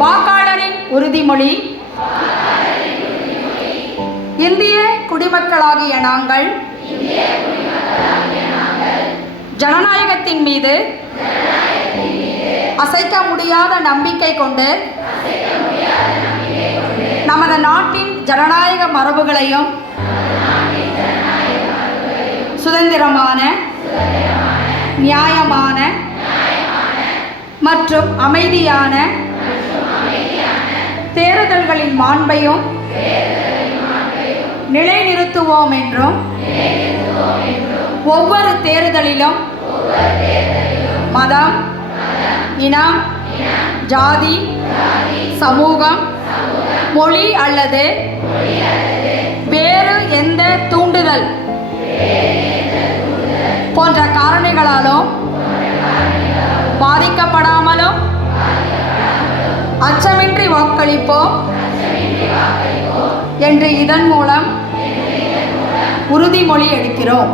வாக்காளரின் உறுதிமொழி. இந்திய குடிமக்களாகிய நாங்கள் ஜனநாயகத்தின் மீது அசைக்க முடியாத நம்பிக்கை கொண்டு நமது நாட்டின் ஜனநாயக மரபுகளையும் சுதந்திரமான, நியாயமான மற்றும் அமைதியான தேர்தல்களின் மாண்பையும் நிலைநிறுத்துவோம் என்றும் ஒவ்வொரு தேர்தலிலும் மதம், இனம், ஜாதி, சமூகம், மொழி அல்லது வேறு எந்த தூண்டுதல் போன்ற காரணிகளாலும் பாதிக்கப்படாமலும் அச்சமின்றி வாக்களிப்போம் என்று இதன் மூலம் உறுதிமொழி எடுக்கிறோம்.